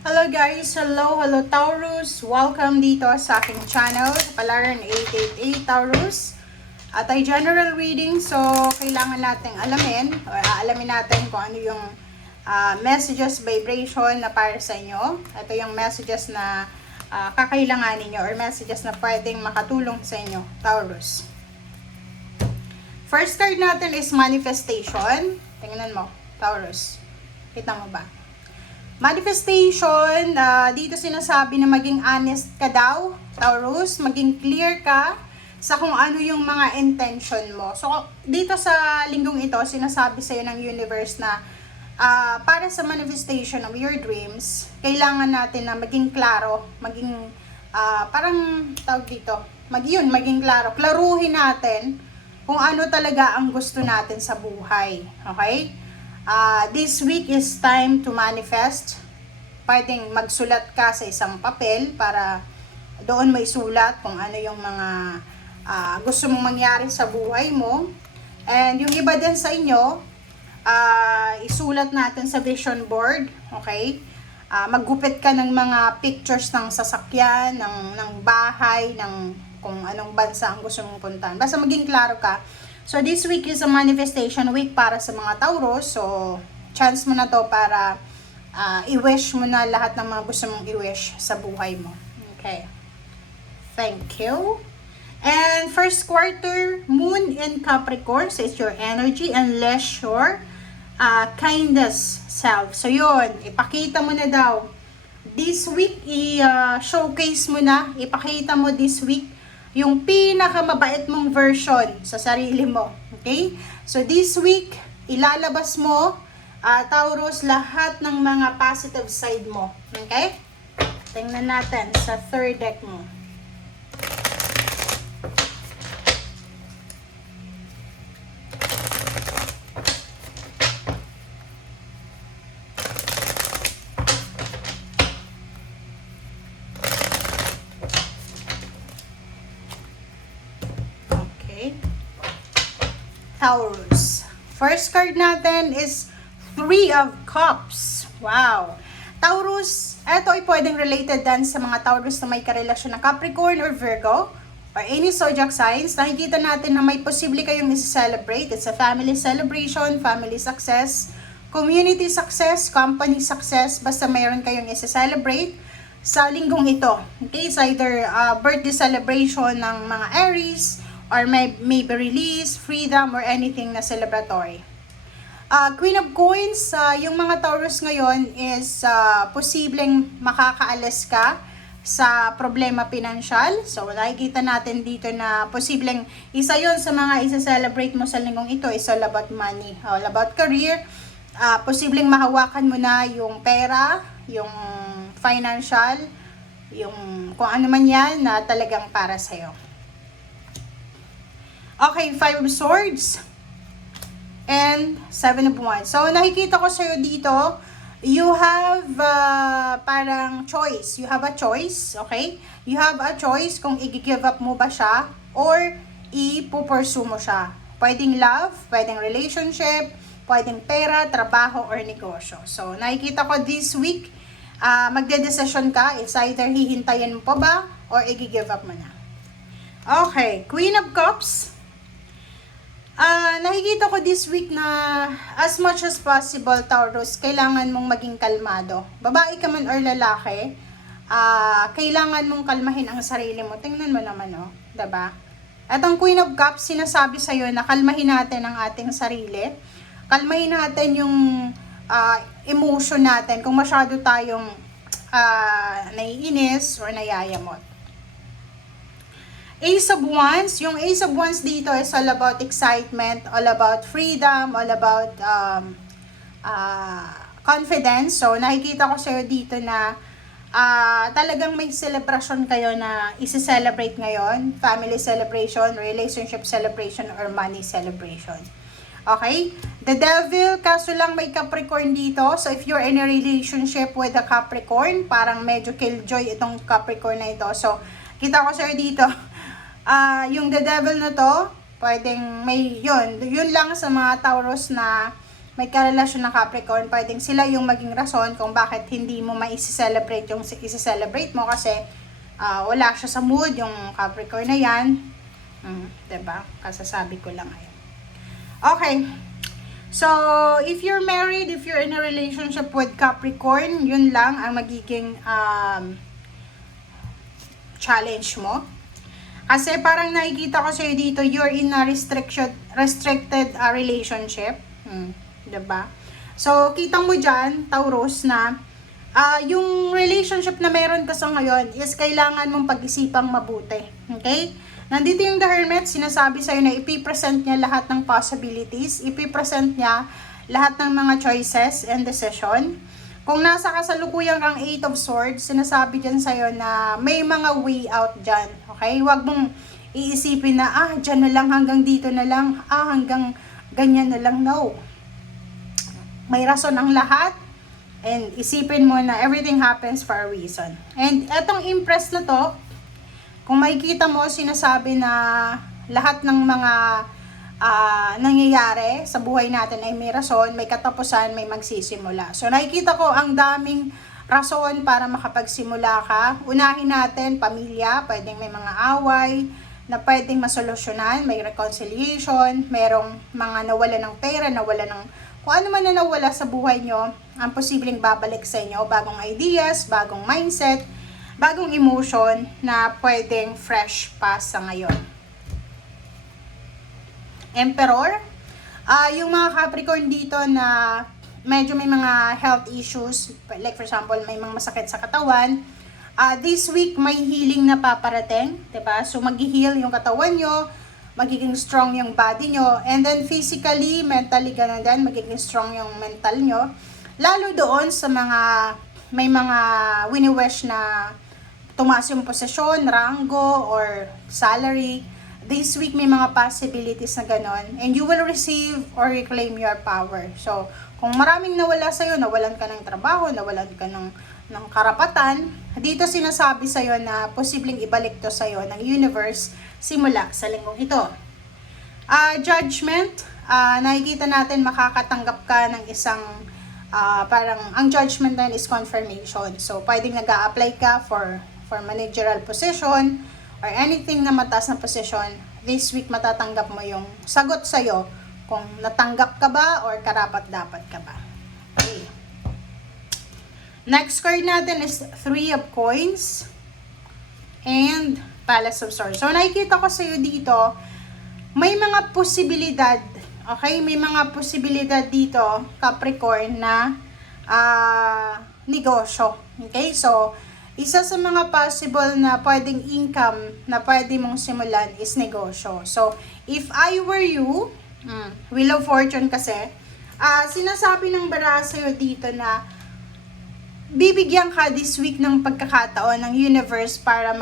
Hello guys! Hello Taurus! Welcome dito sa aking channel, Palaran 888 Taurus. At ay general reading, so kailangan nating alamin natin kung ano yung messages, vibration na para sa inyo. Ito yung messages na kakailanganin nyo or messages na pwedeng makatulong sa inyo, Taurus. First card natin is manifestation. Tingnan mo, Taurus. Kita mo ba? Manifestation, dito sinasabi na maging honest ka daw, Taurus, maging clear ka sa kung ano yung mga intention mo. So, dito sa linggong ito, sinasabi sa'yo ng universe na para sa manifestation of your dreams, kailangan natin na maging klaro, maging, parang tawag dito, maging klaro. Klaruhin natin kung ano talaga ang gusto natin sa buhay. Okay? This week is time to manifest. Pwedeng magsulat ka sa isang papel para doon may sulat kung ano yung mga gusto mong mangyari sa buhay mo. And yung iba din sa inyo, isulat natin sa vision board. Okay? Maggupit ka ng mga pictures ng sasakyan, ng bahay, ng kung anong bansa ang gusto mong puntahan. Basta maging klaro ka. So, this week is a manifestation week para sa mga Taurus. So, chance mo na to para i-wish mo na lahat ng mga gusto mong i-wish sa buhay mo. Okay. Thank you. And first quarter, Moon in Capricorn. So, it's your energy and leisure, kindness, self. So, yun. Ipakita mo na daw. This week, i-showcase mo na. Ipakita mo this week yung pinakamabait mong version sa sarili mo. Okay? So, this week, ilalabas mo, Taurus, lahat ng mga positive side mo. Okay? Tingnan natin sa third deck mo. Taurus. First card natin is Three of Cups. Wow. Taurus, ito ay pwedeng related din sa mga Taurus na may karelasyon na Capricorn or Virgo or any zodiac signs. Nakikita natin na may posible kayong isi-celebrate. It's a family celebration, family success, community success, company success. Basta mayroon kayong isi-celebrate sa linggong ito. Okay? It's either birthday celebration ng mga Aries, or maybe release, freedom, or anything na celebratory. Queen of Coins, yung mga Taurus ngayon is posibleng makakaalis ka sa problema pinansyal. So, nakikita natin dito na posibleng isa yon sa mga isa-celebrate mo sa linggong ito is all about money, all about career. Posibleng mahawakan mo na yung pera, yung financial, yung kung ano man yan na talagang para sa'yo. Okay, 5 of Swords and 7 of Wands. So, nakikita ko sa'yo dito, you have parang choice. You have a choice, okay? You have a choice kung i-give up mo ba siya or i-pursue mo siya. Pwedeng love, pwedeng relationship, pwedeng pera, trabaho, or negosyo. So, nakikita ko this week, magde-decision ka. It's either hihintayin mo pa ba or i-give up mo na. Okay, Queen of Cups. Nakikita ko this week na as much as possible, Taurus, kailangan mong maging kalmado. Babae ka man or lalaki, kailangan mong kalmahin ang sarili mo. Tingnan mo naman, oh, diba? At ang Queen of Cups, sinasabi sa'yo na kalmahin natin ang ating sarili. Kalmahin natin yung emotion natin kung masyado tayong naiinis or nayayamot. Ace of Wands, yung Ace of Wands dito is all about excitement, all about freedom, all about confidence. So, nakikita ko sa'yo dito na talagang may celebration kayo na isi-celebrate ngayon. Family celebration, relationship celebration, or money celebration. Okay? The Devil, kaso lang may Capricorn dito. So, if you're in a relationship with a Capricorn, parang medyo killjoy itong Capricorn na ito. So, kita ko sa'yo dito, yung The Devil na to, pwedeng may yun lang sa mga Taurus na may karelasyon na Capricorn, pwedeng sila yung maging rason kung bakit hindi mo maisi-celebrate yung isi-celebrate mo kasi wala siya sa mood, yung Capricorn na yan. Diba? Kasasabi ko lang ngayon. Okay. So, if you're married, if you're in a relationship with Capricorn, yun lang ang magiging challenge mo. Kasi parang nakikita ko sa'yo dito, you're in a restricted relationship. Diba? So, kita mo dyan, Taurus, na yung relationship na meron ka sa ngayon is kailangan mong pag-isipang mabuti. Okay? Nandito yung The Hermit, sinasabi sa'yo na ipipresent niya lahat ng possibilities, ipipresent niya lahat ng mga choices and decision. Kung nasa kasalukuyan kang 8 of Swords, sinasabi dyan sa'yo na may mga way out dyan. Okay? Huwag mong iisipin na, dyan na lang, hanggang dito na lang, hanggang ganyan na lang. No. May rason ang lahat. And isipin mo na everything happens for a reason. And etong Empress na to, kung makikita mo, sinasabi na lahat ng mga nangyayari sa buhay natin ay may rason, may katapusan, may magsisimula. So nakikita ko ang daming rason para makapagsimula ka. Unahin natin, pamilya, pwedeng may mga away na pwedeng masolusyonan, may reconciliation, merong mga nawala ng pera, nawala ng kung ano man na nawala sa buhay nyo, ang posibleng babalik sa inyo, bagong ideas, bagong mindset, bagong emotion na pwedeng fresh pa sa ngayon. Emperor, yung mga Capricorn dito na medyo may mga health issues, like for example, may mga masakit sa katawan, this week may healing na paparating, diba? So mag-heal yung katawan nyo, magiging strong yung body nyo, and then physically, mentally, ganun din, magiging strong yung mental nyo. Lalo doon sa mga, may mga wini-wish na tumaas yung posisyon, ranggo, or salary. This week, may mga possibilities na ganun, and you will receive or reclaim your power. So, kung maraming nawala sa'yo, nawalan ka ng trabaho, nawalan ka ng karapatan, dito sinasabi sa'yo na posibleng ibalik to sa'yo ng universe simula sa linggong ito. Judgment, nakikita natin makakatanggap ka ng isang parang ang judgment din is confirmation. So, pwedeng nag-a-apply ka for managerial position or anything na mataas na position. This week, matatanggap mo yung sagot sa'yo kung natanggap ka ba or karapat-dapat ka ba. Okay. Next card natin is 3 of Coins and Palace of Swords. So, nakikita ko sa iyo dito, may mga posibilidad, okay? May mga posibilidad dito, Capricorn, na negosyo. Okay? So, isa sa mga possible na pwedeng income na pwede mong simulan is negosyo. So, if I were you, Wheel of Fortune kasi, sinasabi ng baraha sa iyo dito na bibigyan ka this week ng pagkakataon ng universe para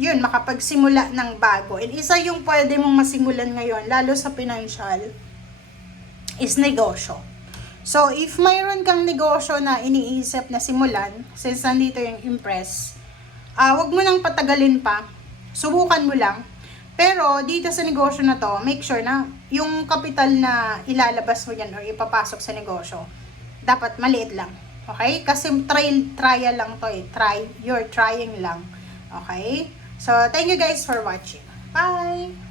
makapagsimula ng bago. And isa yung pwede mong masimulan ngayon, lalo sa financial, is negosyo. So, if mayroon kang negosyo na iniisip na simulan, since nandito yung Empress, wag mo nang patagalin pa, subukan mo lang. Pero, dito sa negosyo na to, make sure na yung kapital na ilalabas mo yan or ipapasok sa negosyo, dapat maliit lang. Okay? Kasi trial lang to eh. You're trying lang. Okay? So, thank you guys for watching. Bye!